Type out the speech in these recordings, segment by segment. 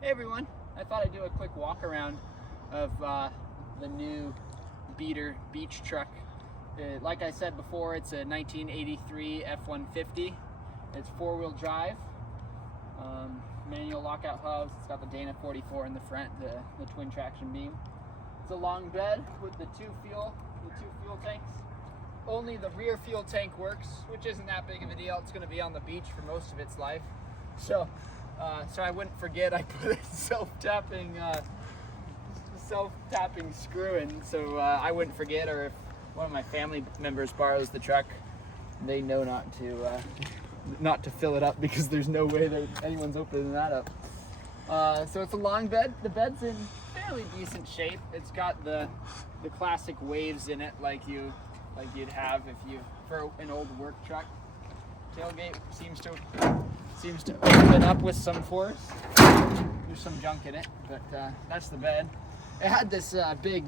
Hey everyone, I thought I'd do a quick walk around of the new Beater beach truck. Like I said before, it's a 1983 F150. It's four-wheel drive, manual lockout hubs. It's got the Dana 44 in the front, the twin traction beam. It's a long bed with the two fuel tanks. Only the rear fuel tank works, which isn't that big of a deal. It's going to be on the beach for most of its life. So I wouldn't forget, I put a self-tapping screw in, so I wouldn't forget, or if one of my family members borrows the truck, they know not to fill it up, because there's no way that anyone's opening that up. So it's a long bed. The bed's in fairly decent shape. It's got the classic waves in it, like you'd have for an old work truck. Tailgate seems to open up with some force. There's some junk in it, but that's the bed. It had this big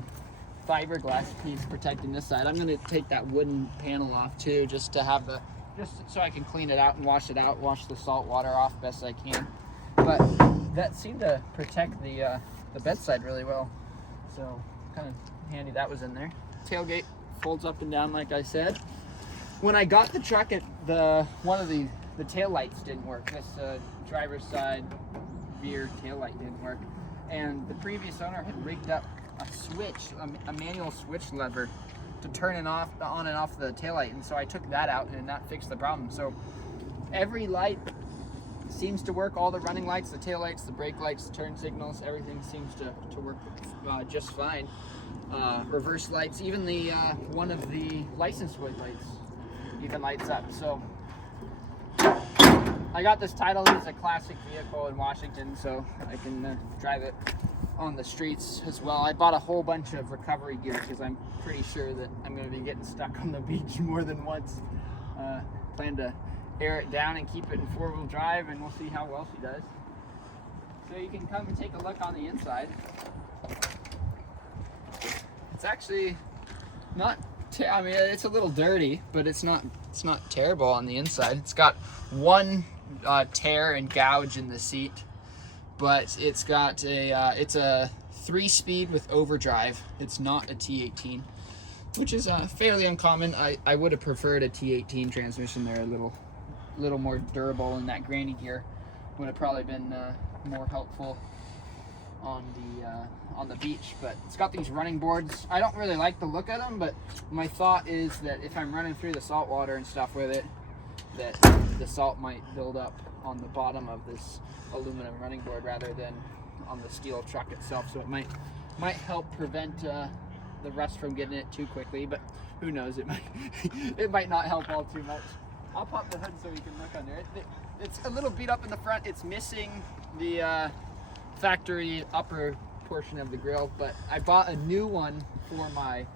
fiberglass piece protecting this side. I'm going to take that wooden panel off too, just so I can clean it out and wash the salt water off best I can. But that seemed to protect the bedside really well, so kind of handy that was in there. Tailgate folds up and down, like I said. When I got the truck, one of the tail lights didn't work. This driver's side rear tail light didn't work, and the previous owner had rigged up a switch, a manual switch lever to turn on and off the tail light, and so I took that out and that fixed the problem. So every light seems to work. All the running lights, the tail lights, the brake lights, the turn signals, everything seems to work just fine. Reverse lights, even the one of the license plate lights even lights up. So I got this title as a classic vehicle in Washington, so I can drive it on the streets as well. I bought a whole bunch of recovery gear because I'm pretty sure that I'm going to be getting stuck on the beach more than once. Plan to air it down and keep it in four-wheel drive, and we'll see how well she does. So you can come and take a look on the inside. It's actually not, I mean, it's a little dirty, but it's not terrible on the inside. It's got one tear and gouge in the seat, but it's got it's a 3-speed with overdrive. It's not a T18, which is fairly uncommon. I would have preferred a T18 transmission. They're a little more durable, and that granny gear would have probably been more helpful on the beach. But it's got these running boards. I don't really like the look of them, but my thought is that if I'm running through the salt water and stuff with it, that the salt might build up on the bottom of this aluminum running board rather than on the steel truck itself. So it might help prevent the rust from getting it too quickly, but who knows, it might not help all too much. I'll pop the hood so you can look under it. It's a little beat up in the front. It's missing the factory upper portion of the grill, but I bought a new one for my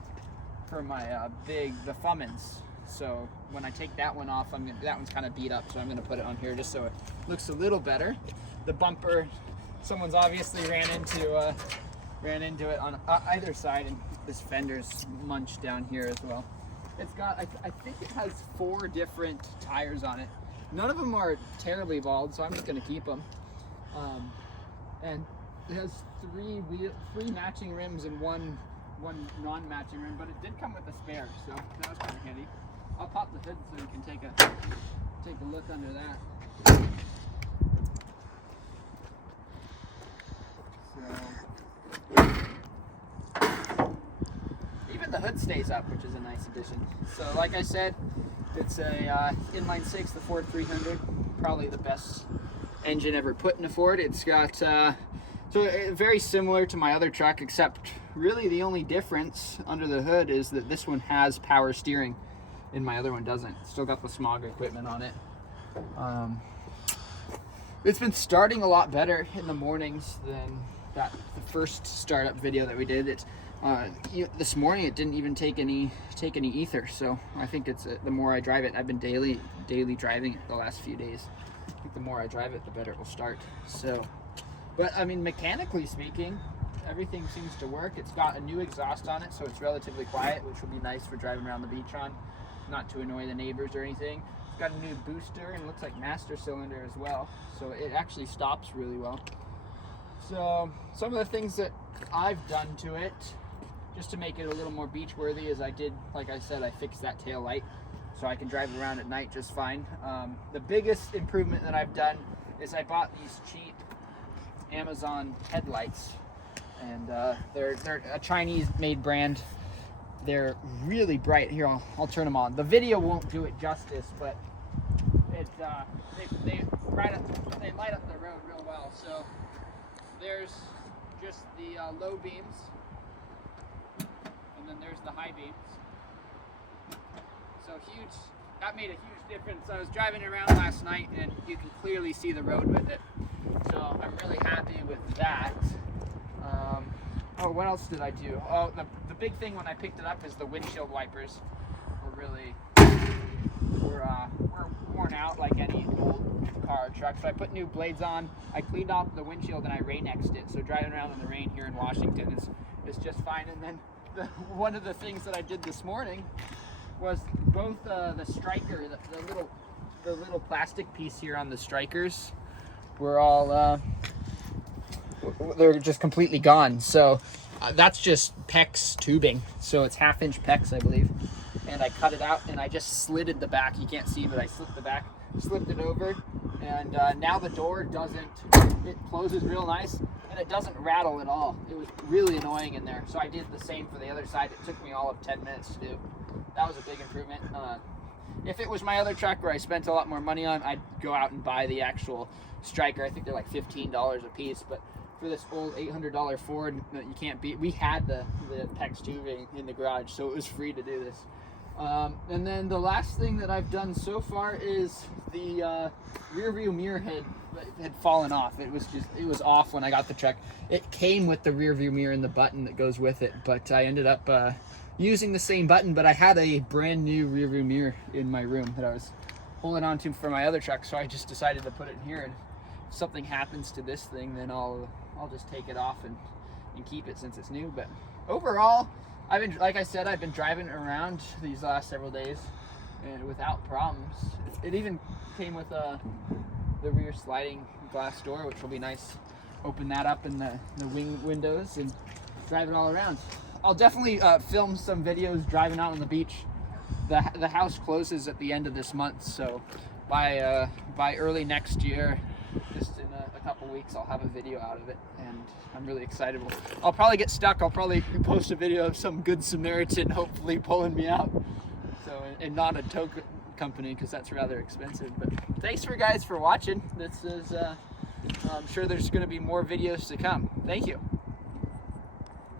the Fummins. So when I take that one off, that one's kind of beat up, so I'm gonna put it on here just so it looks a little better. The bumper, someone's obviously ran into it on either side, and this fender's munched down here as well. It's got, I think it has 4 different tires on it. None of them are terribly bald, so I'm just gonna keep them. And it has 3 matching rims and one non-matching rim, but it did come with a spare, so that was kind of handy. I'll pop the hood so you can take a look under that. So even the hood stays up, which is a nice addition. So like I said, it's a Inline 6, the Ford 300, probably the best engine ever put in a Ford. It's got very similar to my other truck, except really the only difference under the hood is that this one has power steering and my other one doesn't. It's still got the smog equipment on it. It's been starting a lot better in the mornings than the first startup video that we did. This morning it didn't even take any ether, so I think it's the more I drive it. I've been daily driving it the last few days. I think the more I drive it, the better it will start. So, but I mean, mechanically speaking, everything seems to work. It's got a new exhaust on it, so it's relatively quiet, which will be nice for driving around the beach on, not to annoy the neighbors or anything. It's got a new booster and looks like master cylinder as well, so it actually stops really well. So some of the things that I've done to it, just to make it a little more beach worthy, is like I said, I fixed that tail light so I can drive around at night just fine. The biggest improvement that I've done is I bought these cheap Amazon headlights, and they're a Chinese made brand. They're really bright. Here, I'll turn them on. The video won't do it justice, but it they light up the road real well. So there's just the low beams, and then there's the high beams. So huge. That made a huge difference. I was driving around last night, and you can clearly see the road with it. So I'm really happy with that. Oh, what else did I do? Oh, the big thing when I picked it up is the windshield wipers were worn out like any old car or truck. So I put new blades on. I cleaned off the windshield and I rain-xed it. So driving around in the rain here in Washington is just fine. And then one of the things that I did this morning was both the striker, the little plastic piece here on the strikers, were all they're just completely gone. So that's just PEX tubing. So it's 1/2-inch PEX, I believe. And I cut it out and I just slitted the back. You can't see, but I slipped the back, slipped it over, and now the door it closes real nice and it doesn't rattle at all. It was really annoying in there. So I did the same for the other side. It took me all of 10 minutes to do. That was a big improvement. If it was my other truck where I spent a lot more money on, I'd go out and buy the actual striker. I think they're like $15 a piece, but for this old $800 Ford that you can't beat, we had the PEX tubing in the garage, so it was free to do this. And then the last thing that I've done so far is the rear view mirror had fallen off. It was off when I got the truck. It came with the rear view mirror and the button that goes with it, but I ended up using the same button, but I had a brand new rear view mirror in my room that I was holding on to for my other truck, so I just decided to put it in here, and if something happens to this thing, then I'll just take it off and keep it since it's new. But overall, like I said, I've been driving around these last several days and without problems. It even came with the rear sliding glass door, which will be nice. Open that up in the wing windows and drive it all around. I'll definitely film some videos driving out on the beach. The house closes at the end of this month, so by early next year, just in a couple weeks, I'll have a video out of it, and I'm really excited. I'll probably get stuck. I'll probably post a video of some good Samaritan hopefully pulling me out, so, and not a tow company, because that's rather expensive. But thanks for guys for watching. This is I'm sure there's going to be more videos to come. Thank you.